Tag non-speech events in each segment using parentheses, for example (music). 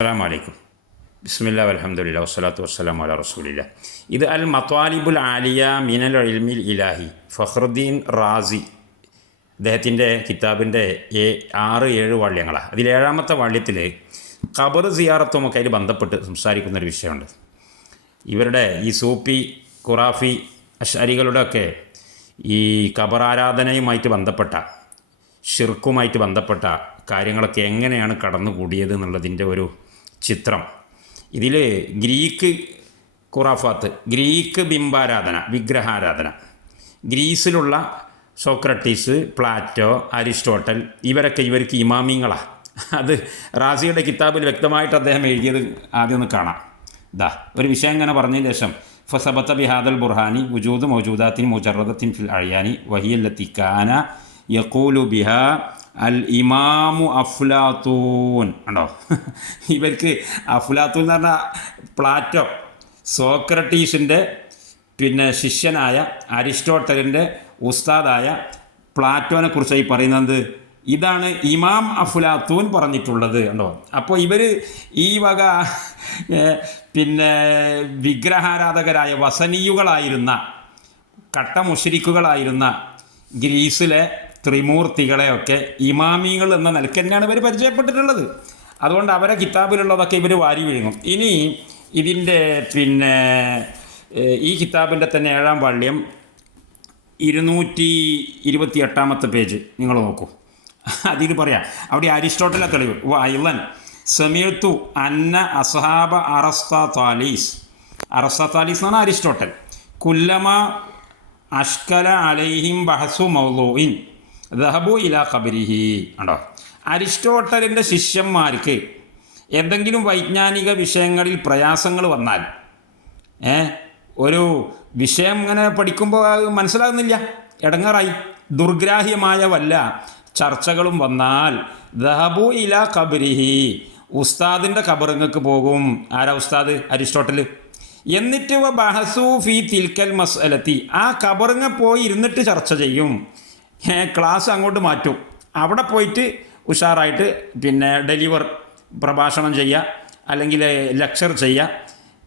അസ്സാം വലൈക്കും ബിസ്മില്ല അലഹമുല്ല വസ്സലാത്തു വസ്സലാം അല റസൂലില്ല ഇത് അൽ മത്വാലിബുൽ ആലിയ മിനൽ ഇൽമിൽ ഇലാഹി. Fakhruddin Razi. അദ്ദേഹത്തിന്റെ കിതാബിന്റെ ഏ ആറ് ഏഴ് വാള്യങ്ങളാണ് അതിൽ ഏഴാമത്തെ വാള്യത്തിൽ ഖബർ സിയാറത്തുമൊക്കെ അതിൽ ബന്ധപ്പെട്ട് സംസാരിക്കുന്നൊരു വിഷയമുണ്ട്. ഇവരുടെ ഈ സൂപ്പി ഖുറാഫി അഷാരികളുടെയൊക്കെ ഈ ഖബറാരാധനയുമായിട്ട് ബന്ധപ്പെട്ട ഷിർക്കുമായിട്ട് ബന്ധപ്പെട്ട കാര്യങ്ങളൊക്കെ എങ്ങനെയാണ് കടന്നുകൂടിയത് എന്നുള്ളതിന്റെ ഒരു ചിത്രം. ഇതിൽ ഗ്രീക്ക് ഖുറാഫാത്ത് ഗ്രീക്ക് ബിംബാരാധന വിഗ്രഹാരാധന. ഗ്രീസിലുള്ള സോക്രട്ടീസ് പ്ലാറ്റോ അരിസ്റ്റോട്ടൽ ഇവരൊക്കെ ഇവർക്ക് ഇമാമിങ്ങളാണ് അത് റാസിയുടെ കിതാബിൽ വ്യക്തമായിട്ട് അദ്ദേഹം എഴുതിയത് ആദ്യം ഒന്ന് കാണാം. ദാ ഒരു വിഷയം ഇങ്ങനെ പറഞ്ഞതിന് ശേഷം ഫസബത്ത ബിഹാദൽ ബുർഹാനി വുജൂദ് മൗജൂദാത്തിൻ മുജറദത്തിൻ ഫിൽ അഴിയാനി വഹിയല്ലത്തി കാന യക്കൂലു ബിഹ അൽ ഇമാമു അഫ്ലാത്തൂൻ. ഉണ്ടോ (laughs) ഇവർക്ക് അഫ്ലാത്തൂൻ എന്ന് പറഞ്ഞാൽ പ്ലാറ്റോ. സോക്രട്ടീസിന്റെ പിന്നെ ശിഷ്യനായ അരിസ്റ്റോട്ടലിന്റെ ഉസ്താദായ പ്ലാറ്റോനെ കുറിച്ചായി പറയുന്നത് ഇതാണ് ഇമാം അഫുലാത്തൂൻ പറഞ്ഞിട്ടുള്ളത്. ഉണ്ടോ അപ്പോൾ ഇവർ ഈ വക പിന്നെ വിഗ്രഹാരാധകരായ വസനീയുകളായിരുന്ന കട്ടമുഷരിക്കുകളായിരുന്ന ഗ്രീസിലെ ത്രിമൂർത്തികളെയൊക്കെ ഇമാമികൾ എന്ന നിലയ്ക്ക് തന്നെയാണ് ഇവർ പരിചയപ്പെട്ടിട്ടുള്ളത്. അതുകൊണ്ട് അവരെ കിതാബിലുള്ളതൊക്കെ ഇവർ വാരി വിഴുങ്ങും. ഇനി ഇതിന്റെ പിന്നെ ഈ കിതാബിന്റെ തന്നെ ഏഴാം വാള്യം ഇരുന്നൂറ്റി ഇരുപത്തി എട്ടാമത്തെ പേജ് നിങ്ങൾ നോക്കൂ. അതിൽ പറയാം. അവിടെ അരിസ്റ്റോട്ടലെ തെളിവ്. വൈലൻ സമീർത്തു അന്ന അസഹാബ അറസ്ത താലീസ് അറസ്ത താലീസ് എന്നാണ് അരിസ്റ്റോട്ടൽ. കുല്ലമ അഷ്കല അലൈഹിം ബഹസു മൗലൂയിൻ ദഹബു ഇല ഖബരിഹി ഉണ്ടോ? അരിസ്റ്റോട്ടലിന്റെ ശിഷ്യന്മാർക്ക് എന്തെങ്കിലും വൈജ്ഞാനിക വിഷയങ്ങളിൽ പ്രയാസങ്ങൾ വന്നാൽ ഏ ഒരു വിഷയം ഇങ്ങനെ പഠിക്കുമ്പോൾ മനസ്സിലാകുന്നില്ല ഇടങ്ങാറായി ദുർഗ്രാഹ്യമായ വല്ല ചർച്ചകളും വന്നാൽ ദഹബു ഇല കബരിഹി ഉസ്താദിന്റെ കബറിങ്ങൾക്ക് പോകും. ആരാ ഉസ്താദ്? അരിസ്റ്റോട്ടൽ എന്നിട്ട് ബഹസു ഫി തിൽക്കൽ മസ്അലത്തി ആ കബറിങ്ങ പോയി ഇരുന്നിട്ട് ചർച്ച ചെയ്യും. ക്ലാസ് അങ്ങോട്ട് മാറ്റും. അവിടെ പോയിട്ട് ഉഷാറായിട്ട് പിന്നെ ഡെലിവർ പ്രഭാഷണം ചെയ്യുക അല്ലെങ്കിൽ ലെക്ചർ ചെയ്യുക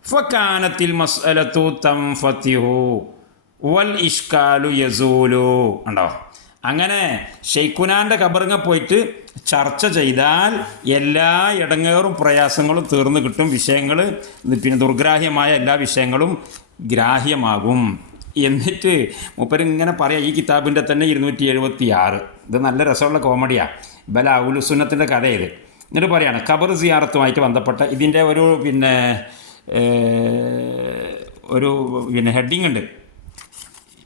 ഫക്കാനത്തിൽ മസ്അലത്തു തംഫത്തിഹു വൽ ഇഷ്കാലു യസൂലു ഉണ്ടോ അങ്ങനെ ഷെയ്ഖുനാന്റെ കബറിങ്ങ പോയിട്ട് ചർച്ച ചെയ്താൽ എല്ലാ ഇടങ്ങേറും പ്രയാസങ്ങളും തീർന്നു കിട്ടും വിഷയങ്ങൾ പിന്നെ ദുർഗ്രാഹ്യമായ എല്ലാ വിഷയങ്ങളും ഗ്രാഹ്യമാകും. എന്നിട്ട് മൂപ്പരിങ്ങനെ പറയാം ഈ കിതാബിന്റെ തന്നെ ഇരുന്നൂറ്റി എഴുപത്തി ആറ് ഇത് നല്ല രസമുള്ള കോമഡിയാണ് ബല ഉലുസുന്നത്തിന്റെ കഥ ഇത് എന്നിട്ട് പറയാണ് ഖബർ സിയാറത്തുമായിട്ട് ബന്ധപ്പെട്ട ഇതിന്റെ ഒരു പിന്നെ ഒരു പിന്നെ ഹെഡിങ് ഉണ്ട്.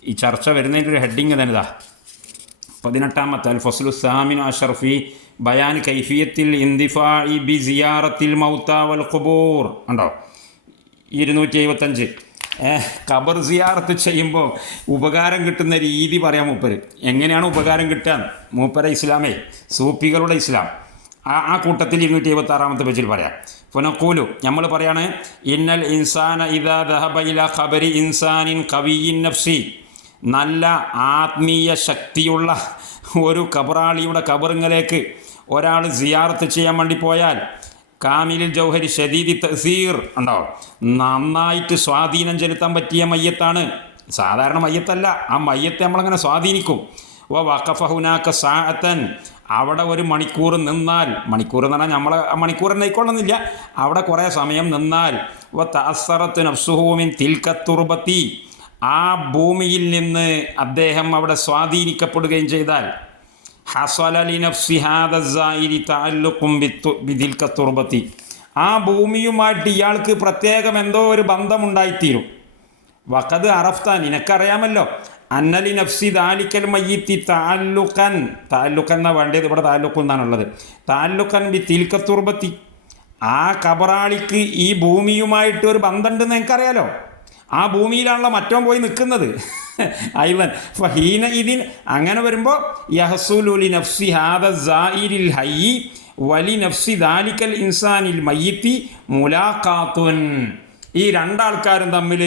ഈ ചർച്ച വരുന്നതിന്റെ ഒരു ഹെഡിങ് തന്നെ ഇതാ. പതിനെട്ടാമത്തെ അൽ ഫസ്ലു സാമിൻ അഷർഫി ബയാൻ കൈഫിയത്തിൽ ഇന്തിഫാ ബി സിയാറത്തിൽ മൗത്ത ഖബൂർ. ഉണ്ടോ ഇരുന്നൂറ്റി എഴുപത്തഞ്ച് ഖബർ സിയാർത്ത് ചെയ്യുമ്പോൾ ഉപകാരം കിട്ടുന്ന രീതി പറയാം മൂപ്പര്. എങ്ങനെയാണ് ഉപകാരം കിട്ടുക? മൂപ്പര ഇസ്ലാമേ സൂപ്പികളുടെ ഇസ്ലാം. ആ ആ കൂട്ടത്തിൽ ഇരുന്നൂറ്റി എഴുപത്തി ആറാമത്തെ പേജിൽ പറയാം. പുനക്കൂലു നമ്മൾ പറയാണ് ഇന്നൽ ഇൻസാന ഇദാ ദഹബ ഇല ഖബരി ഇൻസാനിൻ കവിയിൻ നഫ്സി. നല്ല ആത്മീയ ശക്തിയുള്ള ഒരു കബറാളിയുടെ കബറിങ്ങലേക്ക് ഒരാൾ സിയാർത്ത് ചെയ്യാൻ വേണ്ടി പോയാൽ കാമിലിൽ ജൗഹരി ഷദീദി തസീർ ഉണ്ടോ നന്നായിട്ട് സ്വാധീനം ചെലുത്താൻ പറ്റിയ മയ്യത്താണ്. സാധാരണ മയ്യത്തല്ല. ആ മയ്യത്തെ നമ്മളങ്ങനെ സ്വാധീനിക്കും. ഓ വഖഫഹുനാക്ക സാഅത്തൻ അവിടെ ഒരു മണിക്കൂർ നിന്നാൽ മണിക്കൂർ എന്ന് പറഞ്ഞാൽ നമ്മളെ മണിക്കൂർ നയിക്കൊള്ളുന്നില്ല അവിടെ കുറേ സമയം നിന്നാൽ ഓ തസറത്ത് നഫ്സുഹൂമിൻ തിൽക്കത്തുർബത്തി ആ ഭൂമിയിൽ നിന്ന് അദ്ദേഹം അവിടെ സ്വാധീനിക്കപ്പെടുകയും ചെയ്താൽ ഹസലലി നഫ്സി ഹാദ സായിരി തഅല്ലുഖും ബിത്തു- ബിദിൽക തുർബത്തി. ആ ഭൂമിയുമായിട്ട് ഇയാൾക്ക് പ്രത്യേകം എന്തോ ഒരു ബന്ധമുണ്ടായിത്തീരും. വഖദ് അറഫ്ത നിനക്കറിയാമല്ലോ. അന്നലി നഫ്സി ദാലിക്കൽ മയ്യത്തി താലുക്കൻ താലുക്കൻ എന്നാ വേണ്ടത്? ഇവിടെ താലുക്കു എന്നാണുള്ളത് താലുക്കൻ ബി തിൽക്കത്തുർബത്തി ആ കബറാളിക്ക് ഈ ഭൂമിയുമായിട്ട് ഒരു ബന്ധമുണ്ടെന്ന് എനിക്കറിയാലോ ആ ഭൂമിയിലാണല്ലോ മറ്റോ പോയി നിൽക്കുന്നത്. ഐവൻ ഫഹീന ഇതിൻ അങ്ങനെ വരുമ്പോൾ യഹസുലുലി നഫ്സി ഹാദ ഹൈ വലി നഫ്സി ദാലിക്കൽ ഇൻസാനിൽ മയ്യത്തി മുലാഖാത്തുൻ. ഈ രണ്ടാൾക്കാരും തമ്മിൽ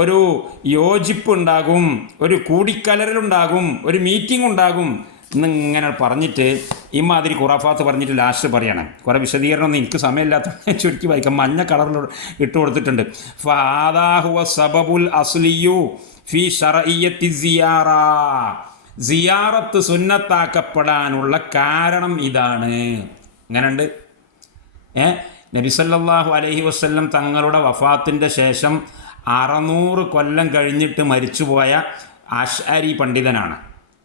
ഒരു യോജിപ്പുണ്ടാകും ഒരു കൂടിക്കലരലുണ്ടാകും ഒരു മീറ്റിംഗ് ഉണ്ടാകും എന്നിങ്ങനെ പറഞ്ഞിട്ട് ഇമാതിരി ഖുറാഫാത്ത് പറഞ്ഞിട്ട് ലാസ്റ്റ് പറയണം. കുറേ വിശദീകരണം ഒന്നും എനിക്ക് സമയമില്ലാത്ത (laughs) ചുരുക്കി വായിക്കാം. മഞ്ഞ കളറിൽ ഇട്ട് കൊടുത്തിട്ടുണ്ട്. ഫാദാഹുവ സബബുൽ അസ്ലിയു ഫി ഷറഇയ്യത്തി സിയാറ. സിയാറത്ത് സുന്നത്താക്കപ്പെടാനുള്ള കാരണം ഇതാണ്. ഇങ്ങനെയുണ്ട് ഏ? നബിസല്ലാഹു അലഹി വസ്ല്ലം തങ്ങളുടെ വഫാത്തിന്റെ ശേഷം അറുന്നൂറ് കൊല്ലം കഴിഞ്ഞിട്ട് മരിച്ചുപോയ അഷ്അരി പണ്ഡിതനാണ്.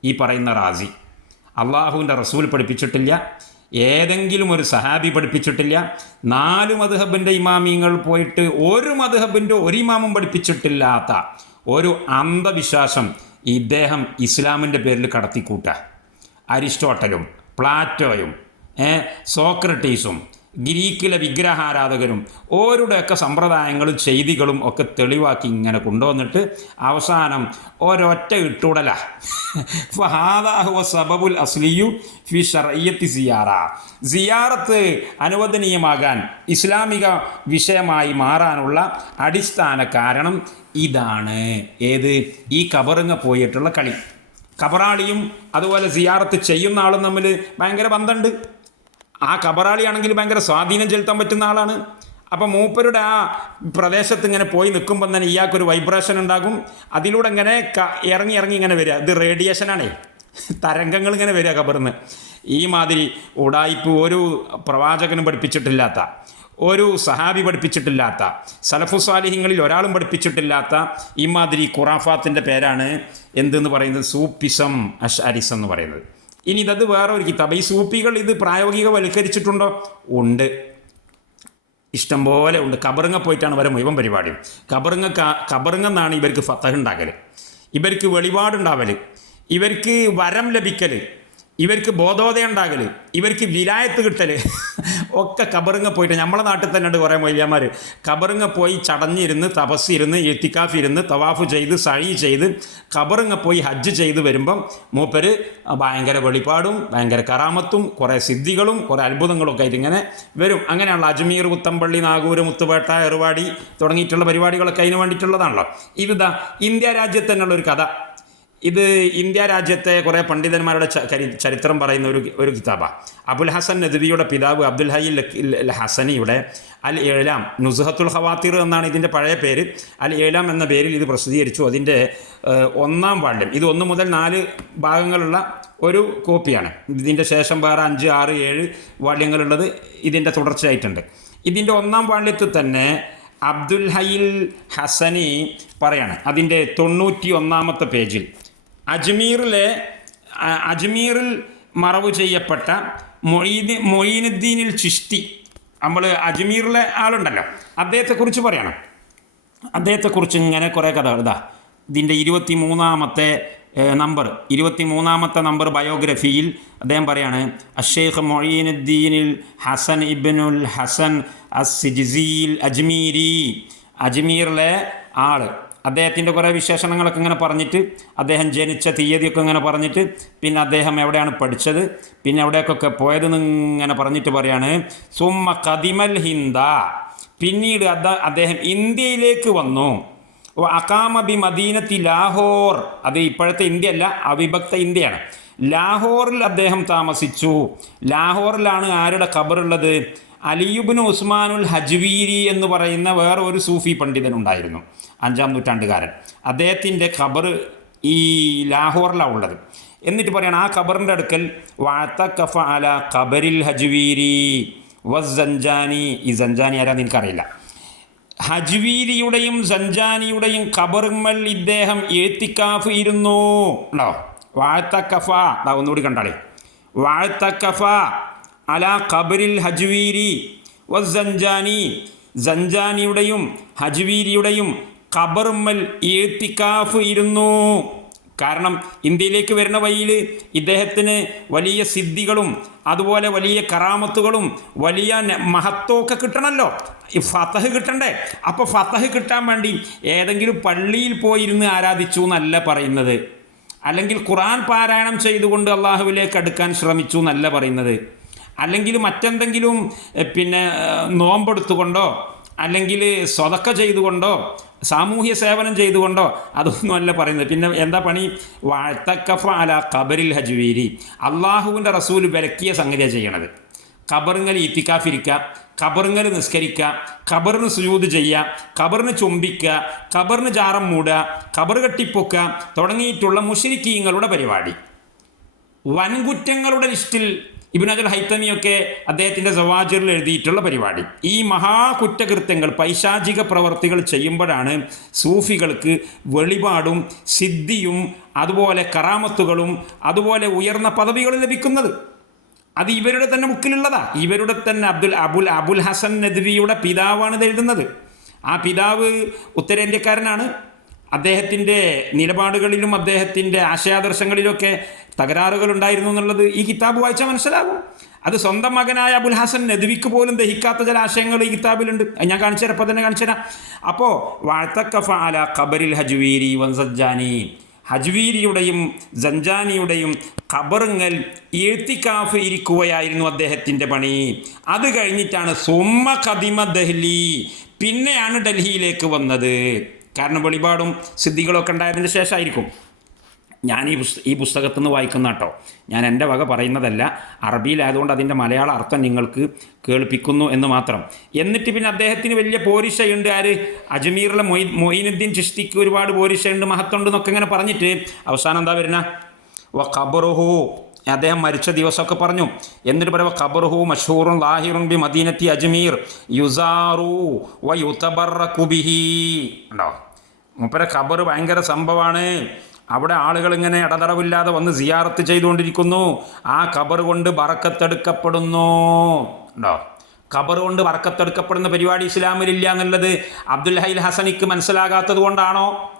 ഈ പറയുന്ന റാസി. അള്ളാഹുവിന്റെ റസൂൽ പഠിപ്പിച്ചിട്ടില്ല ഏതെങ്കിലും ഒരു സഹാബി പഠിപ്പിച്ചിട്ടില്ല നാല് മധുഹബിന്റെ ഇമാമിങ്ങൾ പോയിട്ട് ഒരു മധുഹബിന്റെ ഒരു ഇമാമും പഠിപ്പിച്ചിട്ടില്ലാത്ത ഒരു അന്ധവിശ്വാസം ഇദ്ദേഹം ഇസ്ലാമിന്റെ പേരിൽ കടത്തിക്കൂട്ടുക. അരിസ്റ്റോട്ടലും പ്ലാറ്റോയും സോക്രട്ടീസും ഗ്രീക്കിലെ വിഗ്രഹാരാധകരും ഓരുടെയൊക്കെ സമ്പ്രദായങ്ങളും ചെയ്തികളും ഒക്കെ തെളിവാക്കി ഇങ്ങനെ കൊണ്ടുവന്നിട്ട് അവസാനം ഒരൊറ്റ ഇട്ടുടല. ഫഹാദാഹുവ സബബുൽ അസ്ലിയു ഫി ഷറയ്യത്തി സിയാറ. സിയാറത്ത് അനുവദനീയമാകാൻ ഇസ്ലാമിക വിഷയമായി മാറാനുള്ള അടിസ്ഥാന കാരണം ഇതാണ്. ഏത്? ഈ കബറിങ്ങ പോയിട്ടുള്ള കളി. കബറാളിയും അതുപോലെ സിയാറത്ത് ചെയ്യുന്ന ആളും തമ്മിൽ ഭയങ്കര ബന്ധമുണ്ട്. ആ കബറാളിയാണെങ്കിൽ ഭയങ്കര സ്വാധീനം ചെലുത്താൻ പറ്റുന്ന ആളാണ്. അപ്പം മൂപ്പരുടെ ആ പ്രദേശത്ത് ഇങ്ങനെ പോയി നിൽക്കുമ്പോൾ തന്നെ ഇയാൾക്കൊരു വൈബ്രേഷൻ ഉണ്ടാകും. അതിലൂടെ ഇങ്ങനെ ഇറങ്ങി ഇറങ്ങി ഇങ്ങനെ വരിക. ഇത് റേഡിയേഷനാണേ തരംഗങ്ങൾ ഇങ്ങനെ വരിക കബറിന്ന്. ഈ മാതിരി ഉടായിപ്പ് ഒരു പ്രവാചകനും പഠിപ്പിച്ചിട്ടില്ലാത്ത ഒരു സഹാബി പഠിപ്പിച്ചിട്ടില്ലാത്ത സലഫുസാലിഹിങ്ങളിൽ ഒരാളും പഠിപ്പിച്ചിട്ടില്ലാത്ത ഇമാതിരി ഖുറാഫാത്തിന്റെ പേരാണ് എന്തെന്ന് പറയുന്നത്? സൂപ്പിസം അഷ് എന്ന് പറയുന്നത്. ഇനി ഇതത് വേറെ ഒരു കിതാബ്. ഈ സൂപ്പികൾ ഇത് പ്രായോഗികവൽക്കരിച്ചിട്ടുണ്ടോ? ഉണ്ട്. ഇഷ്ടംപോലെ ഉണ്ട്. കബറുങ്ങ പോയിട്ടാണ് വരെ മുഴുവൻ പരിപാടി കബറുങ്ങ കബറുങ്ങെന്നാണ് ഇവർക്ക് ഫത്തഹ് ഉണ്ടാകൽ ഇവർക്ക് വെളിപാടുണ്ടാവൽ ഇവർക്ക് വരം ലഭിക്കൽ ഇവർക്ക് ബോധോദയം ഉണ്ടാകൽ ഇവർക്ക് വിലായത്ത് കിട്ടൽ (laughs) ഒക്കെ കബറിങ്ങ പോയിട്ട് നമ്മളെ നാട്ടിൽ തന്നെ ഉണ്ട് കുറേ മൊയ്യന്മാർ കബറിങ്ങ പോയി ചടഞ്ഞിരുന്ന് തപസ്സിരുന്ന് എത്തിക്കാഫ് ഇരുന്ന് തവാഫ് ചെയ്ത് സഴി ചെയ്ത് കബറിങ്ങ പോയി ഹജ്ജ് ചെയ്ത് വരുമ്പം മൂപ്പര് ഭയങ്കര വെളിപ്പാടും ഭയങ്കര കറാമത്തും കുറേ സിദ്ധികളും കുറേ അത്ഭുതങ്ങളും ഒക്കെ ആയിട്ട് ഇങ്ങനെ വരും. അങ്ങനെയുള്ള അജ്മീർ പുത്തമ്പള്ളി നാഗൂർ മുത്തുപേട്ട എറുവാടി തുടങ്ങിയിട്ടുള്ള പരിപാടികളൊക്കെ അതിന് വേണ്ടിയിട്ടുള്ളതാണല്ലോ. ഇതാ ഇന്ത്യ രാജ്യത്ത് തന്നെയുള്ള ഒരു കഥ. ഇത് ഇന്ത്യ രാജ്യത്തെ കുറേ പണ്ഡിതന്മാരുടെ ചരിത്രം പറയുന്ന ഒരു ഒരു കിതാബാണ് അബുൽ ഹസൻ നദ്വിയുടെ പിതാവ് അബ്ദുൽ ഹൈ ഹസനിയുടെ അൽ ഏലാം നുസ്ഹത്തുൽ ഹവാത്തിർ എന്നാണ് ഇതിന്റെ പഴയ പേര്. അൽ ഏലാം എന്ന പേരിൽ ഇത് പ്രസിദ്ധീകരിച്ചു. അതിന്റെ ഒന്നാം വാള്യം ഇത് ഒന്ന് മുതൽ നാല് ഭാഗങ്ങളുള്ള ഒരു കോപ്പിയാണ്. ഇതിന്റെ ശേഷം വേറെ അഞ്ച് ആറ് ഏഴ് വാള്യങ്ങളുള്ളത് ഇതിന്റെ തുടർച്ചയായിട്ടുണ്ട്. ഇതിന്റെ ഒന്നാം വാള്യത്തിൽ തന്നെ അബ്ദുൽ ഹൈൽ ഹസനി പറയാണ്. അതിന്റെ തൊണ്ണൂറ്റി ഒന്നാമത്തെ പേജിൽ. അജ്മീറിലെ അജ്മീറിൽ മറവ് ചെയ്യപ്പെട്ട മൊയ്ദ് മൊയ്നുദ്ദീനിൽ ചിഷ്ടി. നമ്മൾ അജ്മീറിലെ ആളുണ്ടല്ലോ. അദ്ദേഹത്തെക്കുറിച്ച് പറയണം. അദ്ദേഹത്തെക്കുറിച്ച് ഇങ്ങനെ കുറേ കഥകൾ. ഇതാ ഇതിന്റെ ഇരുപത്തി മൂന്നാമത്തെ നമ്പർ. ഇരുപത്തി മൂന്നാമത്തെ നമ്പർ ബയോഗ്രഫിയിൽ അദ്ദേഹം പറയാണ് അഷേഖ് മൊയ്നുദ്ദീനിൽ ഹസൻ ഇബ്നുൽ ഹസൻ അസിജിസീൽ അജ്മീരി. അജ്മീറിലെ ആൾ. അദ്ദേഹത്തിന്റെ കുറേ വിശേഷണങ്ങളൊക്കെ ഇങ്ങനെ പറഞ്ഞിട്ട് അദ്ദേഹം ജനിച്ച തീയതിയൊക്കെ ഇങ്ങനെ പറഞ്ഞിട്ട് പിന്നെ അദ്ദേഹം എവിടെയാണ് പഠിച്ചത് പിന്നെ എവിടെയൊക്കെ പോയതെന്ന് ഇങ്ങനെ പറഞ്ഞിട്ട് പറയാണ് സുമ്മ കദിമൽ ഹിന്ദ. പിന്നീട് അദ അദ്ദേഹം ഇന്ത്യയിലേക്ക് വന്നു. അക്കാമബി മദീനത്തി ലാഹോർ. അത് ഇപ്പോഴത്തെ ഇന്ത്യ അല്ല അവിഭക്ത ഇന്ത്യയാണ്. ലാഹോറിൽ അദ്ദേഹം താമസിച്ചു. ലാഹോറിലാണ് ആരുടെ ഖബറുള്ളത്? അലിയുബിന് ഉസ്മാനുൽ ഹജ്വീരി എന്ന് പറയുന്ന വേറെ ഒരു സൂഫി പണ്ഡിതനുണ്ടായിരുന്നു അഞ്ചാം നൂറ്റാണ്ടുകാരൻ. അദ്ദേഹത്തിന്റെ ഖബർ ഈ ലാഹോറിലാണ് ഉള്ളത്. എന്നിട്ട് പറയണം ആ ഖബറിന്റെ അടുക്കൽ വാത്ത കഫ അല ഖബരിൽ ഹജ്വീരി വസ് സഞ്ചാനി ഈ സഞ്ചാനി ആരാന്ന് എനിക്കറിയില്ല. ഹജ്വീരിയുടെയും സഞ്ചാനിയുടെയും ഖബറുമ്മൽ ഇദ്ദേഹം ഏത്തിക്കാഫ് ഇരുന്നു. ഉണ്ടോ? വാഴത്ത കഫ ഒന്നുകൂടി കണ്ടാളേ. വാഴ്ത്തക്കഫ അല ഖബറിൽ ഹജ്വീരി വസഞ്ചാനി സഞ്ചാനിയുടെയും ഹജ്വീരിയുടെയും ഖബറുമ്മൽ ഏത്തിക്കാഫ് ഇരുന്നു. കാരണം ഇന്ത്യയിലേക്ക് വരുന്ന വഴിയിൽ ഇദ്ദേഹത്തിന് വലിയ സിദ്ധികളും അതുപോലെ വലിയ കറാമത്തുകളും വലിയ മഹത്വമൊക്കെ കിട്ടണമല്ലോ ഫതഹ് കിട്ടണ്ടേ? അപ്പോൾ ഫതഹ് കിട്ടാൻ വേണ്ടി ഏതെങ്കിലും പള്ളിയിൽ പോയിരുന്ന് ആരാധിച്ചു എന്നല്ല പറയുന്നത്. അല്ലെങ്കിൽ ഖുറാൻ പാരായണം ചെയ്തുകൊണ്ട് അള്ളാഹുവിലേക്ക് അടുക്കാൻ ശ്രമിച്ചു എന്നല്ല പറയുന്നത്. അല്ലെങ്കിൽ മറ്റെന്തെങ്കിലും പിന്നെ നോമ്പെടുത്തുകൊണ്ടോ അല്ലെങ്കിൽ സ്വതക്ക ചെയ്തുകൊണ്ടോ സാമൂഹ്യ സേവനം ചെയ്തുകൊണ്ടോ അതൊന്നുമല്ല പറയുന്നത്. പിന്നെ എന്താ പണി? വാഴ്ത്തക്കഫ അല ഖബറിൽ ഹജുവേരി. അള്ളാഹുവിന്റെ റസൂൽ വിലക്കിയ സംഗതിയാണ് ചെയ്യണത്. കബറുങ്ങൽ ഈത്തിക്കാഫിരിക്കുക ഖബറുങ്ങൽ നിസ്കരിക്കുക ഖബറിന് സുജൂത് ചെയ്യുക ഖബറിന് ചുംബിക്കുക ഖബറിന് ജാറം മൂടുക ഖബർ കെട്ടിപ്പൊക്കുക തുടങ്ങിയിട്ടുള്ള മുഷരിക്കീങ്ങളുടെ പരിപാടി. വൻകുറ്റങ്ങളുടെ ലിസ്റ്റിൽ ഇബിനജുൽ ഹൈത്തമിയൊക്കെ അദ്ദേഹത്തിന്റെ സവാചറിൽ എഴുതിയിട്ടുള്ള പരിപാടി. ഈ മഹാ കുറ്റകൃത്യങ്ങൾ പൈശാചിക പ്രവർത്തികൾ ചെയ്യുമ്പോഴാണ് സൂഫികൾക്ക് വെളിപാടും സിദ്ധിയും അതുപോലെ കറാമത്തുകളും അതുപോലെ ഉയർന്ന പദവികളും ലഭിക്കുന്നത്. അത് ഇവരുടെ തന്നെ ബുക്കിലുള്ളതാ ഇവരുടെ തന്നെ അബ്ദുൽ അബുൽ അബുൽ ഹസൻ നദ്വിയുടെ പിതാവാണ് ഇത് എഴുതുന്നത്. ആ പിതാവ് ഉത്തരേന്ത്യക്കാരനാണ്. അദ്ദേഹത്തിന്റെ നിലപാടുകളിലും അദ്ദേഹത്തിന്റെ ആശയാദർശങ്ങളിലൊക്കെ തകരാറുകൾ ഉണ്ടായിരുന്നു എന്നുള്ളത് ഈ കിതാബ് വായിച്ചാൽ മനസ്സിലാകും. അത് സ്വന്തം മകനായ അബുൽ ഹസൻ നദ്വിക്ക് പോലും ദഹിക്കാത്ത ചില ആശയങ്ങൾ ഈ കിതാബിലുണ്ട്. ഞാൻ കാണിച്ചു തരാം അപ്പോൾ തന്നെ കാണിച്ചു തരാം. അപ്പോൾ വാഴ്ത്തക്കഫ അല ഖബറിൽ ഹജ്വീരി വൻസജ്ജാനി ഹജ്വീരിയുടെയും ജഞ്ചാനിയുടെയും ഖബറുങ്ങൽ എഴുത്തിക്കാഫ് ഇരിക്കുകയായിരുന്നു അദ്ദേഹത്തിന്റെ പണി. അത് കഴിഞ്ഞിട്ടാണ് സുമ്മ കദിമ ദഹ്ലി പിന്നെയാണ് ഡൽഹിയിലേക്ക് വന്നത്. കാരണം വെളിപാടും സിദ്ധികളൊക്കെ ഉണ്ടായതിന് ശേഷമായിരിക്കും. ഞാൻ ഈ പുസ്ത ഈ പുസ്തകത്തിൽ നിന്ന് വായിക്കുന്ന കേട്ടോ. ഞാൻ എന്റെ വക പറയുന്നതല്ല അറബിയിലായതുകൊണ്ട് അതിന്റെ മലയാള അർത്ഥം നിങ്ങൾക്ക് കേൾപ്പിക്കുന്നു എന്ന് മാത്രം. എന്നിട്ട് പിന്നെ അദ്ദേഹത്തിന് വലിയ പോരിശയുണ്ട് ആര്? അജ്മീറിലെ മൊയ് മൊയിനുദ്ദീൻ ചിഷ്തിക്ക് ഒരുപാട് പോരിശയുണ്ട് മഹത്തുണ്ട് എന്നൊക്കെ ഇങ്ങനെ പറഞ്ഞിട്ട് അവസാനം എന്താ വരുന്ന? വ ഖബറുഹു. അദ്ദേഹം മരിച്ച ദിവസമൊക്കെ പറഞ്ഞു. എന്നിട്ട് പറയുമ്പോൾ ഖബറുഹു മഷൂറും ലാഹിറും ബി മദീനത്തി അജ്മീർ യുസാറു വ യുതബറ കുബിഹി ഉണ്ടോ? മൂപ്പരെ ഖബർ ഭയങ്കര സംഭവമാണ് അവിടെ ആളുകൾ ഇങ്ങനെ ഇടതടവില്ലാതെ വന്ന് സിയാറത്ത് ചെയ്തുകൊണ്ടിരിക്കുന്നു. ആ ഖബർ കൊണ്ട് ബറക്കത്തെടുക്കപ്പെടുന്നു. ഉണ്ടോ? ഖബർ കൊണ്ട് വറക്കത്തെടുക്കപ്പെടുന്ന പരിപാടി ഇസ്ലാമിലില്ല എന്നുള്ളത് അബ്ദുൽ ഹൈൽ ഹസനിക്ക് മനസ്സിലാകാത്തത് കൊണ്ടാണോ?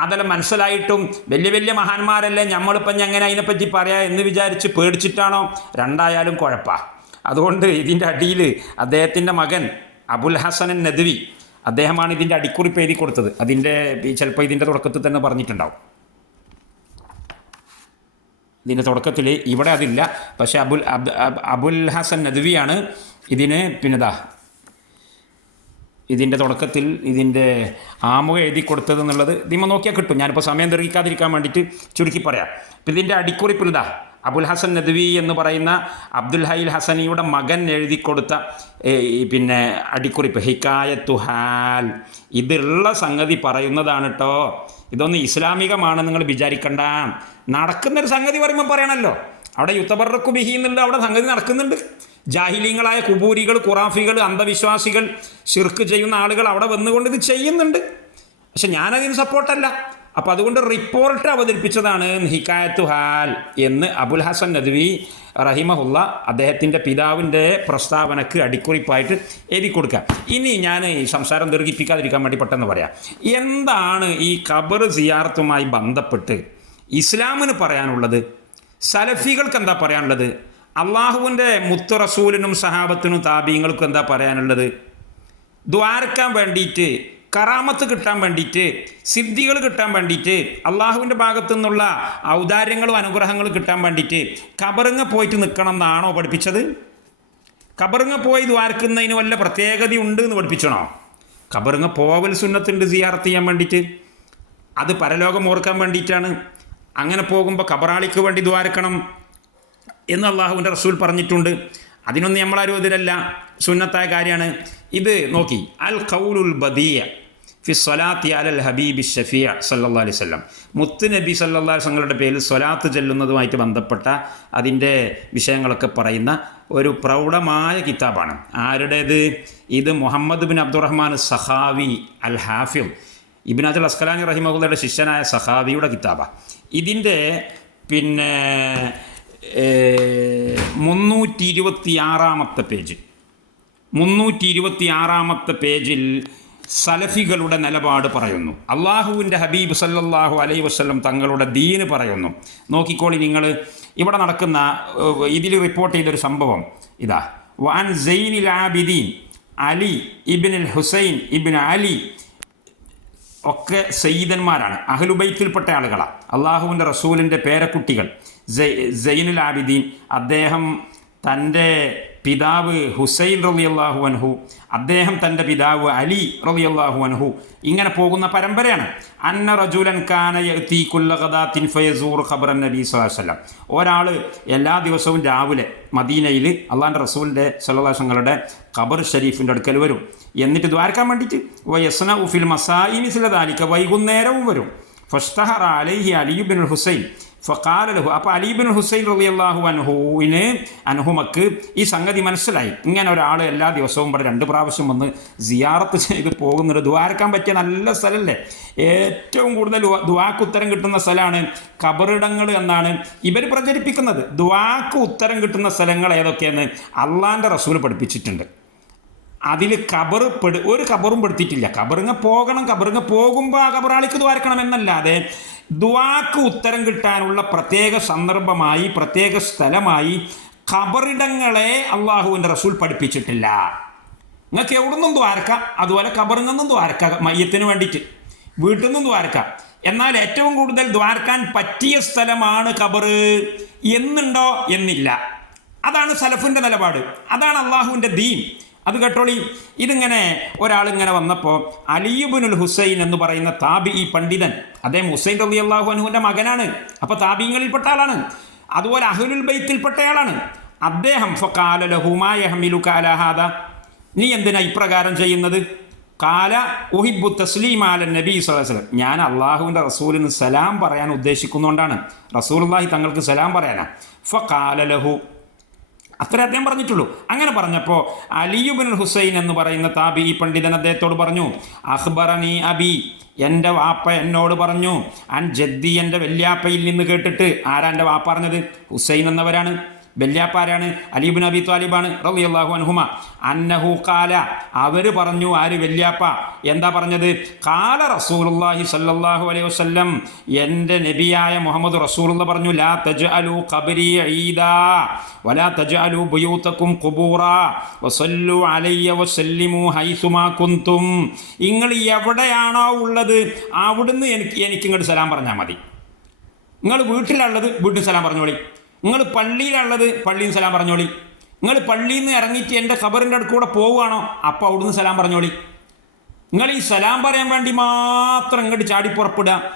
അതെല്ലാം മനസ്സിലായിട്ടും വലിയ വലിയ മഹാന്മാരല്ലേ നമ്മളിപ്പം എങ്ങനെ അതിനെപ്പറ്റി പറയാ എന്ന് വിചാരിച്ച് പേടിച്ചിട്ടാണോ? രണ്ടായാലും കുഴപ്പമാണ് അതുകൊണ്ട് ഇതിന്റെ അടിയിൽ അദ്ദേഹത്തിന്റെ മകൻ അബുൽ ഹസൻ നദ്വി അദ്ദേഹമാണ് ഇതിന്റെ അടിക്കുറിപ്പ് എഴുതി കൊടുത്തത്. അതിന്റെ ചിലപ്പോൾ ഇതിന്റെ തുടക്കത്തിൽ തന്നെ പറഞ്ഞിട്ടുണ്ടാവും. ഇതിന്റെ തുടക്കത്തിൽ ഇവിടെ അതില്ല. പക്ഷേ അബുൽ അബുൽ ഹസൻ നദ്വിയാണ് ഇതിന് പിന്നെതാ. ഇതിന്റെ തുടക്കത്തിൽ ഇതിന്റെ ആമുഖ എഴുതി കൊടുത്തത് എന്നുള്ളത് ഇതിമ്മ നോക്കിയാൽ കിട്ടും. ഞാനിപ്പോൾ സമയം ദീർഘിക്കാതിരിക്കാൻ വേണ്ടിയിട്ട് ചുരുക്കി പറയാം. ഇതിന്റെ അടിക്കുറിപ്പിൽ ഇതാ. അബുൽ ഹസൻ നദ്വി എന്ന് പറയുന്ന അബ്ദുൽ ഹൈൽ ഹസനിയുടെ മകൻ എഴുതി കൊടുത്ത പിന്നെ അടിക്കുറിപ്പ് ഹിക്കായത്തു ഹാൽ. ഇതുള്ള സംഗതി പറയുന്നതാണ് കേട്ടോ ഇതൊന്നും ഇസ്ലാമികമാണ് നിങ്ങൾ വിചാരിക്കണ്ട. നടക്കുന്നൊരു സംഗതി പറയുമ്പോൾ പറയണമല്ലോ അവിടെ യുദ്ധപറക്കു ബിഹി എന്നുള്ള അവിടെ സംഗതി നടക്കുന്നുണ്ട്. ജാഹിലീങ്ങളായ കുബൂരികൾ ഖുറാഫികൾ അന്ധവിശ്വാസികൾ ഷിർക്ക് ചെയ്യുന്ന ആളുകൾ അവിടെ വന്നുകൊണ്ട് ഇത് ചെയ്യുന്നുണ്ട്. പക്ഷെ ഞാനതിന് സപ്പോർട്ടല്ല അപ്പോൾ അതുകൊണ്ട് റിപ്പോർട്ട് അവതരിപ്പിച്ചതാണ് ഹിക്കായത്തു ഹാൽ എന്ന് അബുൽ ഹസൻ നദ്വി റഹിമഹുല്ല അദ്ദേഹത്തിന്റെ പിതാവിന്റെ പ്രസ്താവനക്ക് അടിക്കുറിപ്പായിട്ട് എഴുതി കൊടുക്കുക. ഇനി ഞാൻ ഈ സംസാരം ദീർഘിപ്പിക്കാതിരിക്കാൻ വേണ്ടി പെട്ടെന്ന് പറയാം. എന്താണ് ഈ ഖബർ സിയാർത്തുമായി ബന്ധപ്പെട്ട് ഇസ്ലാമിന് പറയാനുള്ളത്? സലഫികൾക്ക് എന്താ പറയാനുള്ളത്? അള്ളാഹുവിന്റെ മുത്തു റസൂലിനും സഹാബത്തിനും താബീങ്ങൾക്കും എന്താ പറയാനുള്ളത്? ദ്വാരക്കാൻ വേണ്ടിയിട്ട് കറാമത്ത് കിട്ടാൻ വേണ്ടിയിട്ട് സിദ്ധികൾ കിട്ടാൻ വേണ്ടിയിട്ട് അള്ളാഹുവിന്റെ ഭാഗത്തു നിന്നുള്ള ഔദാര്യങ്ങളും അനുഗ്രഹങ്ങളും കിട്ടാൻ വേണ്ടിയിട്ട് കബറിങ്ങ പോയിട്ട് നിൽക്കണം എന്നാണോ പഠിപ്പിച്ചത്? കബറിങ്ങ പോയി ദ്വാരക്കുന്നതിന് വല്ല പ്രത്യേകത ഉണ്ട് എന്ന് പഠിപ്പിച്ചണോ? കബറിങ്ങ പോവൽ സുന്നത്തുണ്ട് സിയാർത്ത് ചെയ്യാൻ വേണ്ടിയിട്ട്. അത് പരലോകം ഓർക്കാൻ വേണ്ടിയിട്ടാണ്. അങ്ങനെ പോകുമ്പോൾ കബറാളിക്ക് വേണ്ടി ദ്വാരക്കണം എന്ന് അള്ളാഹുവിന്റെ റസൂൽ പറഞ്ഞിട്ടുണ്ട്. അതിനൊന്നും നമ്മളാരും എതിരല്ല. സുന്നത്തായ കാര്യമാണ്. ഇത് നോക്കി. അൽ ഖൗലുൽ ബദിയ ഫി സ്വലാത്തി അലൽ ഹബീബി ഷഫിയ സല്ലാ അലൈഹി സ്വലം മുത്ത് നബി സല്ലാ സംഘങ്ങളുടെ പേരിൽ സ്വലാത്ത് ചെല്ലുന്നതുമായിട്ട് ബന്ധപ്പെട്ട അതിന്റെ വിഷയങ്ങളൊക്കെ പറയുന്ന ഒരു പ്രൗഢമായ കിതാബാണ്. ആരുടേത്? ഇത് Muhammad bin Abdurrahman Sakhawi al Hafiz Ibn Hajar Asqalani റഹിമഹുല്ലയുടെ ശിഷ്യനായ സഹാബിയുടെ കിതാബാണ് ഇതിന്റെ പിന്നെ മുന്നൂറ്റി ഇരുപത്തി ആറാമത്തെ പേജ്. മുന്നൂറ്റി ഇരുപത്തി ആറാമത്തെ പേജിൽ സലഫികളുടെ നിലപാട് പറയുന്നു. അള്ളാഹുവിന്റെ ഹബീബ് സല്ലല്ലാഹു അലൈ വസ്ലം തങ്ങളുടെ ദീന് പറയുന്നു. നോക്കിക്കോളി നിങ്ങൾ ഇവിടെ നടക്കുന്ന ഇതിൽ റിപ്പോർട്ട് ചെയ്തൊരു സംഭവം ഇതാ. Van Zainul Abidin Ali ibn Husain ibn Ali ഒക്കെ സയ്യിദന്മാരാണ്. അഹലുബൈത്തിൽപ്പെട്ട ആളുകളാണ് അള്ളാഹുവിന്റെ റസൂലിന്റെ പേരക്കുട്ടികൾ. സൈനുൽ ആബിദീൻ. അദ്ദേഹം തന്റെ പിതാവ് ഹുസൈൻ റളിയല്ലാഹു അൻഹു അദ്ദേഹം തന്റെ പിതാവ് അലി റളിയല്ലാഹു അൻഹു ഇങ്ങനെ പോകുന്ന പരമ്പരയാണ്. അന്ന റജുലൻ ഖബറൻ നബി വസല്ലം. ഒരാൾ എല്ലാ ദിവസവും രാവിലെ മദീനയിൽ അള്ളാഹിന്റെ റസൂലിന്റെ സല്ലാസങ്ങളുടെ ഖബർ ഷരീഫിന്റെ അടുക്കൽ വരും. എന്നിട്ട് ദ്വാരക്കാൻ വേണ്ടിയിട്ട് വയസ്ന ഉഫിൽ മസായി സിലതാലിക്ക വൈകുന്നേരവും വരും. ഫഷ്തഹർ അലൈഹി അലിയുബിൻ ഹുസൈൻ ഫക്കാല ലഹു. അപ്പോൾ അലീബിൻ ഹുസൈൻ റബി അള്ളാഹു അൻഹുവിന് അൻഹുമക്ക് ഈ സംഗതി മനസ്സിലായി. ഇങ്ങനെ ഒരാൾ എല്ലാ ദിവസവും ഇവിടെ രണ്ട് പ്രാവശ്യം വന്ന് സിയാറത്ത് ചെയ്ത് പോകുന്നുണ്ട്. ദ്വാരക്കാൻ പറ്റിയ നല്ല സ്ഥലമല്ലേ ഏറ്റവും കൂടുതൽ ദ്വാക്ക് ഉത്തരം കിട്ടുന്ന സ്ഥലമാണ് കബറിടങ്ങൾ എന്നാണ് ഇവർ പ്രചരിപ്പിക്കുന്നത്. ദ്വാക്ക് ഉത്തരം കിട്ടുന്ന സ്ഥലങ്ങൾ ഏതൊക്കെയെന്ന് അള്ളാന്റെ റസൂൽ പഠിപ്പിച്ചിട്ടുണ്ട്. അതിൽ കബർ പെടു ഒരു കബറും പെടുത്തിയിട്ടില്ല. കബറിങ്ങ പോകണം കബറിങ്ങ പോകുമ്പോൾ ആ കബറാളിക്ക് ദ്വാരക്കണം എന്നല്ലാതെ ദ്വാക്ക് ഉത്തരം കിട്ടാനുള്ള പ്രത്യേക സന്ദർഭമായി പ്രത്യേക സ്ഥലമായി ഖബറിടങ്ങളെ അള്ളാഹുവിന്റെ റസൂൽ പഠിപ്പിച്ചിട്ടില്ല. നിങ്ങൾക്ക് എവിടുന്നും ദ്വാരക്കാം അതുപോലെ ഖബറിൽ നിന്നും ദ്വാരക്കാം മയ്യത്തിന് വേണ്ടിയിട്ട് വീട്ടിൽ നിന്നും ദ്വാരക്കാം എന്നാൽ ഏറ്റവും കൂടുതൽ ദ്വാരക്കാൻ പറ്റിയ സ്ഥലമാണ് ഖബർ. എന്നുണ്ടോ എന്നില്ല. അതാണ് സലഫിന്റെ നിലപാട്. അതാണ് അള്ളാഹുവിന്റെ ദീൻ. അത് കേട്ടോളി. ഇതിങ്ങനെ ഒരാളിങ്ങനെ വന്നപ്പോൾ അലിയുബിനുൽ ഹുസൈൻ എന്ന് പറയുന്ന താബി ഈ പണ്ഡിതൻ അദ്ദേഹം ഹുസൈൻ റബി അള്ളാഹു അനുവിന്റെ മകനാണ്. അപ്പോൾ താബിങ്ങളിൽപ്പെട്ട ആളാണ്. അതുപോലെ അഹുലുൽ ബൈത്തിൽപ്പെട്ടയാളാണ്. അദ്ദേഹം ഫക്കാല ലഹുമായ നീ എന്തിനാ ഇപ്രകാരം ചെയ്യുന്നത്? കാല ഉഹിബു തസ്ലീമാല നബി സ്വലം ഞാൻ അള്ളാഹുവിന്റെ റസൂലിന് സലാം പറയാൻ ഉദ്ദേശിക്കുന്നുകൊണ്ടാണ് റസൂലുള്ളാഹി തങ്ങൾക്ക് സലാം പറയാനാ. ഫ ലഹു. അത്രേ അദ്ദേഹം പറഞ്ഞിട്ടുള്ളൂ. അങ്ങനെ പറഞ്ഞപ്പോൾ അലിയുബിൻ ഹുസൈൻ എന്ന് പറയുന്ന താബി ഈ പണ്ഡിതൻ അദ്ദേഹത്തോട് പറഞ്ഞു അഹ്ബറനി അബി എന്റെ വാപ്പ എന്നോട് പറഞ്ഞു അൻ ജദ്ദി എന്റെ വല്യാപ്പയിൽ നിന്ന് കേട്ടിട്ട് ആരാ എന്റെ വാപ്പ പറഞ്ഞത് ഹുസൈൻ എന്നവരാണ്. വല്യാപ്പ ആരാണ് അലീബിൻ അബി താലിബാണ് റളിയല്ലാഹു അൻഹുമ. അന്നഹു കാല അവർ പറഞ്ഞു ആര് വല്യാപ്പ? എന്താ പറഞ്ഞത്? കാല റസൂലുള്ളാഹി സല്ലാഹു അലൈഹി വസല്ലം. എന്റെ നബിയായ മുഹമ്മദ് റസൂലുള്ള പറഞ്ഞു ലാ തജ്അലു ഖബരി ഈദാ വലാ തജ്അലു ബുയൂത്തക്കും കുബൂറ വസല്ലു അലയ്യ വസല്ലിമു ഹൈസുമാ കുന്തും. നിങ്ങൾ എവിടെയാണോ ഉള്ളത് അവിടുന്ന് എനിക്ക് എനിക്ക് ഇങ്ങോട്ട് സലാം പറഞ്ഞാൽ മതി. നിങ്ങൾ വീട്ടിലുള്ളത് വീട്ടിൽ സലാം പറഞ്ഞോളി. നിങ്ങൾ പള്ളിയിലുള്ളത് പള്ളിയിൽ സലാം പറഞ്ഞോളി. നിങ്ങൾ പള്ളിയിൽ നിന്ന് ഇറങ്ങിയിട്ട് എന്റെ ഖബറിന്റെ അടുക്കൂടെ കൂടെ പോവുകയാണോ അപ്പോൾ അവിടുന്ന് സലാം പറഞ്ഞോളി. നിങ്ങൾ ഈ സലാം പറയാൻ വേണ്ടി മാത്രം ഇങ്ങോട്ട് ചാടി പുറപ്പെടുക.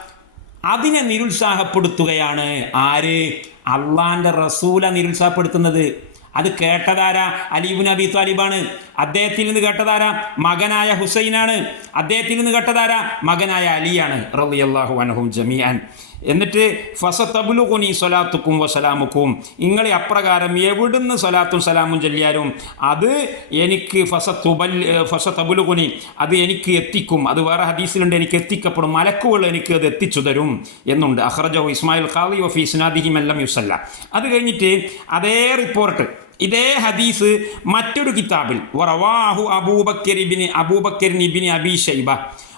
അതിനെ നിരുത്സാഹപ്പെടുത്തുകയാണ് ആര്? അള്ളാന്റെ റസൂല നിരുത്സാഹപ്പെടുത്തുന്നത്. അത് കേട്ടതാരാ? അലീബുൻ അബി താലിബാണ്. അദ്ദേഹത്തിൽ നിന്ന് കേട്ടതാരാ? മകനായ ഹുസൈനാണ്. അദ്ദേഹത്തിൽ നിന്ന് കേട്ടതാരാ? മകനായ അലിയാണ്. റളിയല്ലാഹു അൻഹും ജമീഅൻ. എന്നിട്ട് ഫസ ഫസതബുലുഖുനി സ്വലാത്തുക്കും വസലാമുക്കും നിങ്ങളെ അപ്രകാരം എവിടുന്ന് സ്വലാത്തും സലാമും ചൊല്ലിയാലും അത് എനിക്ക് ഫസ തുബൽ ഫസത്തുബൽ ഫസതബുലുഖുനി അത് എനിക്ക് എത്തിക്കും. അത് വേറെ ഹദീസിലുണ്ട് എനിക്ക് എത്തിക്കപ്പെടും. മലക്കുകൾ എനിക്ക് അത് എത്തിച്ചു തരും എന്നുണ്ട്. അഹ്റജോ ഇസ്മായിൽ ഖാലി വഫി ഇസ്നാദിഹിം എല്ലാം യുസല്ല. അത് കഴിഞ്ഞിട്ട് അതേ റിപ്പോർട്ട് ഇതേ ഹദീസ് മറ്റൊരു കിതാബിൽ. വറവാഹു അബൂബക്കർ ഇബിന് അബൂബക്കർ ഇബിന് അബി ഷൈബ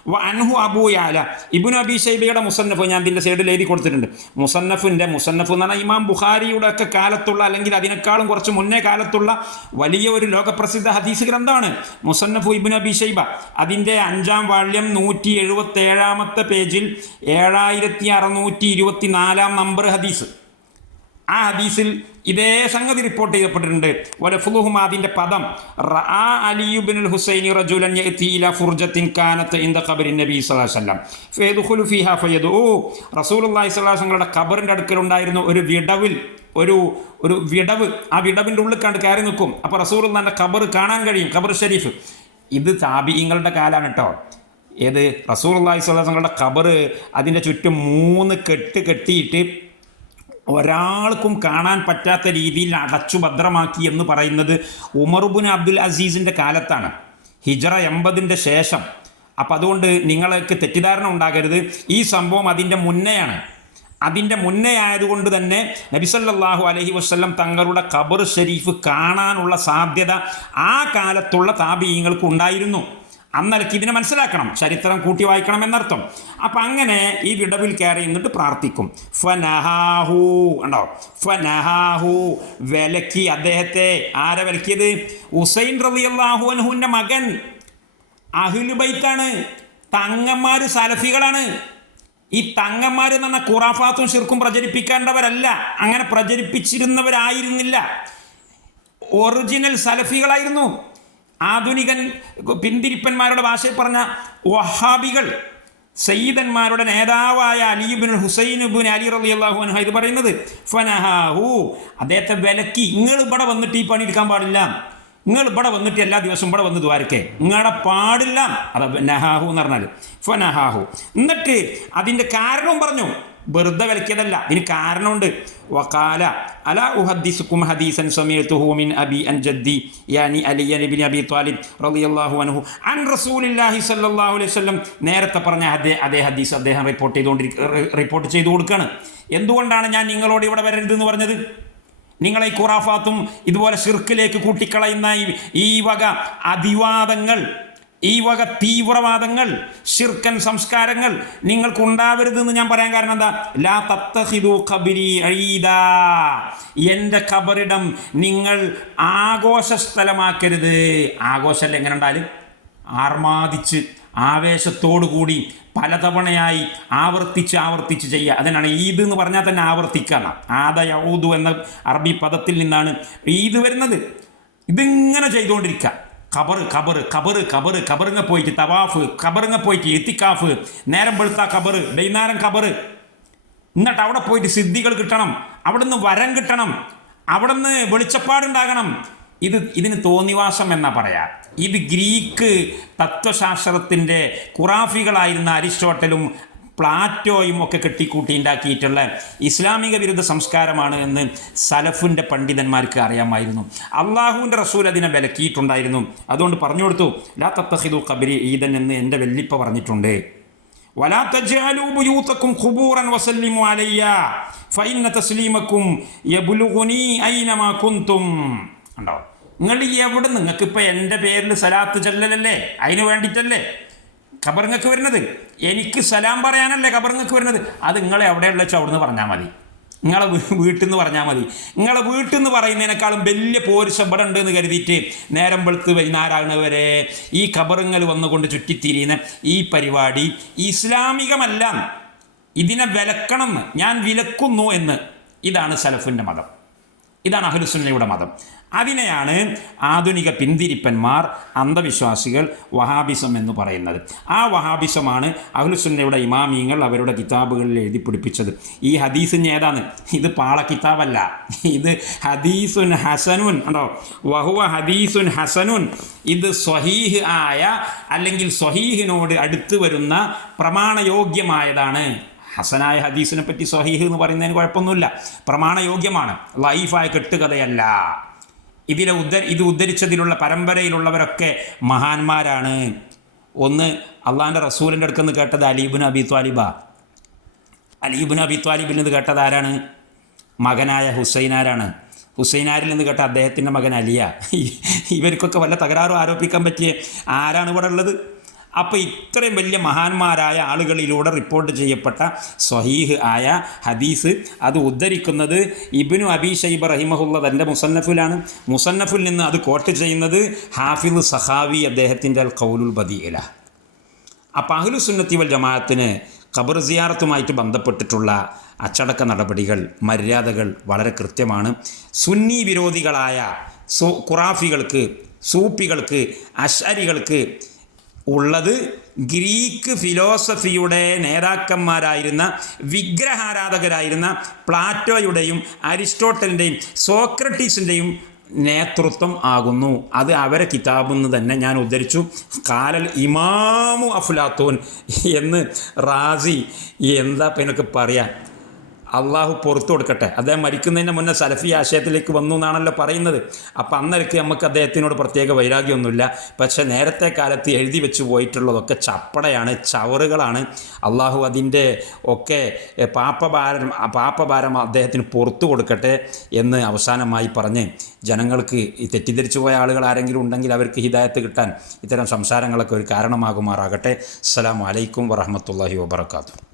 അൻഹു അബൂ യാല. ഇബുൻ അബി ഷൈബയുടെ മുസന്നഫ് ഞാൻ ഇതിന്റെ സൈഡിൽ എഴുതി കൊടുത്തിട്ടുണ്ട്. മുസന്നഫിന്റെ മുസന്നഫ് എന്ന് പറഞ്ഞാൽ ഇമാം ബുഖാരിയുടെ ഒക്കെ കാലത്തുള്ള അല്ലെങ്കിൽ അതിനേക്കാളും കുറച്ച് മുന്നേ കാലത്തുള്ള വലിയ ഒരു ലോകപ്രസിദ്ധ ഹദീസ് ഗ്രന്ഥമാണ് മുസന്നഫു ഇബുൻ അബി ഷൈബ അതിന്റെ അഞ്ചാം വാള്യം നൂറ്റി എഴുപത്തി ഏഴാമത്തെ പേജിൽ ഏഴായിരത്തി അറുന്നൂറ്റി ഇരുപത്തി നാലാം നമ്പർ ഹദീസ്. ആ ഹദീസിൽ ഇതേ സംഗതി റിപ്പോർട്ട് ചെയ്യപ്പെട്ടിട്ടുണ്ട്. അതിന്റെ പദം ഹുസൈനി റജുലൻ ഫുർജത്തിൻ ഫയദൂ. റസൂലുള്ളാഹി സ്വല്ലല്ലാഹു അലൈഹി ഖബറിന്റെ അടുക്കലുണ്ടായിരുന്ന ഒരു വിടവിൽ ഒരു ഒരു വിടവ് ആ വിടവിന്റെ ഉള്ളിൽ കണ്ട് കയറി നിൽക്കും. അപ്പോൾ റസൂലുള്ളാഹിന്റെ ഖബർ കാണാൻ കഴിയും ഖബർ ഷരീഫ് ഇത് താബിഈങ്ങളുടെ കാലാണ് കേട്ടോ ഏത്? റസൂർ അള്ളാഹി സ്വലാസങ്ങളുടെ ഖബർ അതിന്റെ ചുറ്റും മൂന്ന് കെട്ട് കെട്ടിയിട്ട് ഒരാൾക്കും കാണാൻ പറ്റാത്ത രീതിയിൽ അടച്ചു ഭദ്രമാക്കി എന്ന് പറയുന്നത് ഉമർബുൻ അബ്ദുൽ അസീസിന്റെ കാലത്താണ്. ഹിജറ എൺപതിന്റെ ശേഷം. അപ്പം അതുകൊണ്ട് നിങ്ങൾക്ക് തെറ്റിദ്ധാരണ ഉണ്ടാകരുത്. ഈ സംഭവം അതിന്റെ മുന്നെയാണ്. അതിന്റെ മുന്നേ ആയതുകൊണ്ട് തന്നെ നബിസല്ലാഹു അലഹി വസ്ല്ലം തങ്ങളുടെ ഖബർ ഷരീഫ് കാണാനുള്ള സാധ്യത ആ കാലത്തുള്ള താപീയങ്ങൾക്ക് ഉണ്ടായിരുന്നു. അന്നലക്ക് ഇതിനെ മനസ്സിലാക്കണം. ചരിത്രം കൂട്ടി വായിക്കണം എന്നർത്ഥം. അപ്പം അങ്ങനെ ഈ വിടവിൽ കയറി നിന്നിട്ട് പ്രാർത്ഥിക്കും. ഫനഹാഹു. ഉണ്ടോ ഫനഹാഹു. വിലക്കി അദ്ദേഹത്തെ. ആരെ വിലക്കിയത്? ഉസൈൻ റളിയല്ലാഹു അൻഹുവിന്റെ മകൻ. അഹിലുബൈത്താണ് തങ്ങന്മാർ സലഫികളാണ്. ഈ തങ്ങന്മാർ എന്ന് പറഞ്ഞാൽ ഖുറാഫാത്തും ഷിർക്കും പ്രചരിപ്പിക്കേണ്ടവരല്ല. അങ്ങനെ പ്രചരിപ്പിച്ചിരുന്നവരായിരുന്നില്ല. ഒറിജിനൽ സലഫികളായിരുന്നു. ആധുനികൻ പിന്തിരിപ്പന്മാരുടെ ഭാഷയിൽ പറഞ്ഞ വഹാബികൾ സയ്യിദന്മാരുടെ നേതാവായ അലിബിൻ ഹുസൈൻ ബിൻ അലി റലി അള്ളാഹു അൻഹ ഇത് പറയുന്നത് ഫനഹാഹു അദ്ദേഹത്തെ വിലക്കി നിങ്ങൾ ഇവിടെ വന്നിട്ട് ഈ പണി എടുക്കാൻ പാടില്ല. നിങ്ങൾ ഇവിടെ വന്നിട്ട് എല്ലാ ദിവസവും ഇവിടെ വന്ന് ദ്വാരക്കെ. നിങ്ങളുടെ പാടില്ല. അതാ നഹാഹു എന്ന് പറഞ്ഞാൽ ഫനഹാഹു. എന്നിട്ട് അതിന്റെ കാരണവും പറഞ്ഞു. വെറുതെ വിലക്കിയതല്ല. ഇതിന് കാരണമുണ്ട്. വക്കാല അല ഉഹദ്ദിസുക്കും ഹദീസൻ സമീഅത്തുഹു മിൻ അബി അൻ ജദ്ദി യാനി അലി ബിൻ അബി ത്വാലിബ് റളിയല്ലാഹു അൻഹു. അൻ റസൂലില്ലാഹി സല്ലാഹു അലൈഹി വസല്ലം നേരത്തെ പറഞ്ഞ അതേ അതേ ഹദീസ് അദ്ദേഹം റിപ്പോർട്ട് ചെയ്തുകൊണ്ടിരിക്കുക റിപ്പോർട്ട് ചെയ്തു കൊടുക്കുകയാണ് എന്തുകൊണ്ടാണ് ഞാൻ നിങ്ങളോട് ഇവിടെ വരരുതെന്ന് പറഞ്ഞത്? നിങ്ങളെ ഖുറാഫാത്തും ഇതുപോലെ ഷിർക്കിലേക്ക് കൂട്ടിക്കളയുന്ന ഈ വക അതിവാദങ്ങൾ ഈ വക തീവ്രവാദങ്ങൾ ഷിർക്കൻ സംസ്കാരങ്ങൾ നിങ്ങൾക്ക് ഉണ്ടാവരുതെന്ന് ഞാൻ പറയാൻ കാരണം എന്താ? ലാ തത്തഹിദു ഖബരി ഈദാ. എന്റെ ഖബറിടം നിങ്ങൾ ആഘോഷ സ്ഥലമാക്കരുത് ആഘോഷമല്ല എങ്ങനെ ഉണ്ടാലും? ആർമാദിച്ച് ആവേശത്തോടു കൂടി പലതവണയായി ആവർത്തിച്ച് ആവർത്തിച്ച് ചെയ്യുക. അതിനാണ് ഈദ് എന്ന് പറഞ്ഞാൽ തന്നെ ആവർത്തിക്കണം ആദ യൗദു എന്ന അറബി പദത്തിൽ നിന്നാണ് ഈദ് വരുന്നത്. ഇതിങ്ങനെ ചെയ്തുകൊണ്ടിരിക്കുക. ഖബർ ഖബർ ഖബർ ഖബർ ഖബറുങ്ങ പോയിട്ട് തവാഫ് ഖബറുങ്ങ പോയിട്ട് എത്തിക്കാഫ് നേരം വെളുത്ത ഖബർ വൈകുന്നേരം ഖബർ എന്നിട്ട് അവിടെ പോയിട്ട് സിദ്ധികൾ കിട്ടണം അവിടുന്ന് വരം കിട്ടണം അവിടുന്ന് വെളിച്ചപ്പാടുണ്ടാകണം. ഇത് ഇതിന് തോന്നിവാസം എന്നാ പറയാ. ഇത് ഗ്രീക്ക് തത്വശാസ്ത്രത്തിന്റെ ഖുറാഫികളായിരുന്ന അരിസ്റ്റോട്ടലും പ്ലാറ്റോയും ഒക്കെ കെട്ടിക്കൂട്ടി ഉണ്ടാക്കിയിട്ടുള്ള ഇസ്ലാമിക വിരുദ്ധ സംസ്കാരമാണ് എന്ന് സലഫിന്റെ പണ്ഡിതന്മാർക്ക് അറിയാമായിരുന്നു. അള്ളാഹുവിന്റെ റസൂൽ അതിനെ വിലക്കിയിട്ടുണ്ടായിരുന്നു. അതുകൊണ്ട് പറഞ്ഞു കൊടുത്തു ലാ തത്തഹിദു കബരി ഈദൻ എന്ന് എന്റെ വെല്ലിപ്പ പറഞ്ഞിട്ടുണ്ട്. ഫഇന്ന തസ്ലീമക്കും യബ്ലുഗുനി ഐനമാ കുന്തും. ഉണ്ടോ നിങ്ങൾ എവിടെ നിങ്ങൾക്ക് ഇപ്പോൾ എന്റെ പേരിൽ സലാത്ത് ചെല്ലലല്ലേ? അതിന് വേണ്ടിയിട്ടല്ലേ ഖബറിങ്ങക്ക് വരുന്നത്? എനിക്ക് സലാം പറയാനല്ലേ ഖബറിങ്ങക്ക് വരുന്നത്? അത് നിങ്ങളെ എവിടെയുള്ള വെച്ചാൽ അവിടുന്ന് പറഞ്ഞാൽ മതി. നിങ്ങളെ വീട്ടിൽ നിന്ന് പറഞ്ഞാൽ മതി. നിങ്ങളെ വീട്ടിൽ നിന്ന് പറയുന്നതിനേക്കാളും വലിയ പോരുഷം ഇവിടെ ഉണ്ട് എന്ന് കരുതിയിട്ട് നേരം വെളുത്ത് വൈകുന്നേരമാകുന്നവരെ ഈ കബറുങ്ങൾ വന്നുകൊണ്ട് ചുറ്റിത്തിരിയുന്ന ഈ പരിപാടി ഇസ്ലാമികമല്ല. ഇതിനെ വിലക്കണം ഞാൻ വിലക്കുന്നു എന്ന്. ഇതാണ് സലഫിന്റെ മതം. ഇതാണ് അഹ്ലുസുന്നയുടെ മതം. അതിനെയാണ് ആധുനിക പിന്തിരിപ്പന്മാർ അന്ധവിശ്വാസികൾ വഹാബിസം എന്ന് പറയുന്നത്. ആ വഹാബിസമാണ് അഹ്ലുസുന്നയുടെ ഇമാമിയങ്ങൾ അവരുടെ കിതാബുകളിൽ എഴുതി പിടിപ്പിച്ചത്. ഈ ഹദീസിന് ഏതാണ്? ഇത് പാള കിതാബല്ല. ഇത് ഹദീസുൻ ഹസനുൻ. ഉണ്ടോ വഹുവ ഹദീസുൻ ഹസനുൻ. ഇത് സ്വഹീഹ് ആയ അല്ലെങ്കിൽ സ്വഹീഹിനോട് അടുത്ത് വരുന്ന പ്രമാണയോഗ്യമായതാണ്. ഹസനായ ഹദീസിനെ പറ്റി സ്വഹീഹ് എന്ന് പറയുന്നതിന് കുഴപ്പമൊന്നുമില്ല. പ്രമാണയോഗ്യമാണ്. ലൈഫായ കെട്ടുകഥയല്ല. ഇതിലെ ഉദ്ധ ഇത് ഉദ്ധരിച്ചതിലുള്ള പരമ്പരയിലുള്ളവരൊക്കെ മഹാന്മാരാണ്. ഒന്ന് അള്ളാഹിന്റെ റസൂലിന്റെ അടുക്കുന്ന് കേട്ടത് അലീബുൻ അബി ത്വാലിബ. അലീബുൻ അബി ത്വാലിബിൽ നിന്ന് കേട്ടത് ആരാണ്? മകനായ ഹുസൈനാരാണ്. ഹുസൈനാരിൽ നിന്ന് കേട്ട അദ്ദേഹത്തിന്റെ മകൻ അലിയ. ഇവർക്കൊക്കെ വല്ല തകരാറും ആരോപിക്കാൻ പറ്റിയ ആരാണ് ഇവിടെ ഉള്ളത്? അപ്പോൾ ഇത്രയും വലിയ മഹാന്മാരായ ആളുകളിലൂടെ റിപ്പോർട്ട് ചെയ്യപ്പെട്ട സ്വഹീഹ് ആയ ഹദീസ്. അത് ഉദ്ധരിക്കുന്നത് ഇബിനു അബി ഷൈബ് റഹിമഹുള്ള തന്റെ മുസന്നഫിലാണ്. മുസന്നഫിൽ നിന്ന് അത് കോട്ട് ചെയ്യുന്നത് ഹാഫിദ് സഹാവി അദ്ദേഹത്തിന്റെ അൽ കൗലുൽ ബദീല. അപ്പോൾ അഹ്ലു സുന്നത്തി വൽ ജമാഅത്തിന് ഖബർ സിയാറത്തുമായിട്ട് ബന്ധപ്പെട്ടിട്ടുള്ള അച്ചടക്ക നടപടികൾ മര്യാദകൾ വളരെ കൃത്യമാണ്. സുന്നി വിരോധികളായ സു ഖുറാഫികൾക്ക് സൂപ്പികൾക്ക് അഷരികൾക്ക് ഉള്ളത് ഗ്രീക്ക് ഫിലോസഫിയുടെ നേതാക്കന്മാരായിരുന്ന വിഗ്രഹാരാധകരായിരുന്ന പ്ലാറ്റോയുടെയും അരിസ്റ്റോട്ടലിന്റെയും സോക്രട്ടീസിന്റെയും നേതൃത്വം ആകുന്നു. അത് അവരെ കിതാബിൽ നിന്ന് തന്നെ ഞാൻ ഉദ്ധരിച്ചു. കാലൽ ഇമാമു അഫ്ലാത്തോൻ എന്ന് റാസി എന്താ ഇപ്പം എനിക്ക് പറയാം? അള്ളാഹു പുറത്തു കൊടുക്കട്ടെ. അദ്ദേഹം മരിക്കുന്നതിന് മുന്നേ സലഫി ആശയത്തിലേക്ക് വന്നു എന്നാണല്ലോ പറയുന്നത്. അപ്പം അന്നേരക്ക് നമുക്ക് അദ്ദേഹത്തിനോട് പ്രത്യേക വൈരാഗ്യമൊന്നുമില്ല. പക്ഷേ നേരത്തെ കാലത്ത് എഴുതി വെച്ച് പോയിട്ടുള്ളതൊക്കെ ചപ്പടയാണ് ചവറുകളാണ്. അള്ളാഹു അതിന്റെ ഒക്കെ പാപ്പഭാരം പാപ്പഭാരം പാപഭാരം അദ്ദേഹത്തിന് പുറത്തു കൊടുക്കട്ടെ എന്ന് അവസാനമായി പറഞ്ഞ് ജനങ്ങൾക്ക് ഈ തെറ്റിദ്ധരിച്ചു പോയ ആളുകൾ ആരെങ്കിലും ഉണ്ടെങ്കിൽ അവർക്ക് ഹിദായത്ത് കിട്ടാൻ ഇത്തരം സംസാരങ്ങളൊക്കെ ഒരു കാരണമാകുമാറാകട്ടെ. അസ്സലാമു അലൈക്കും വറഹമത്തല്ലാഹി വബർക്കാത്തു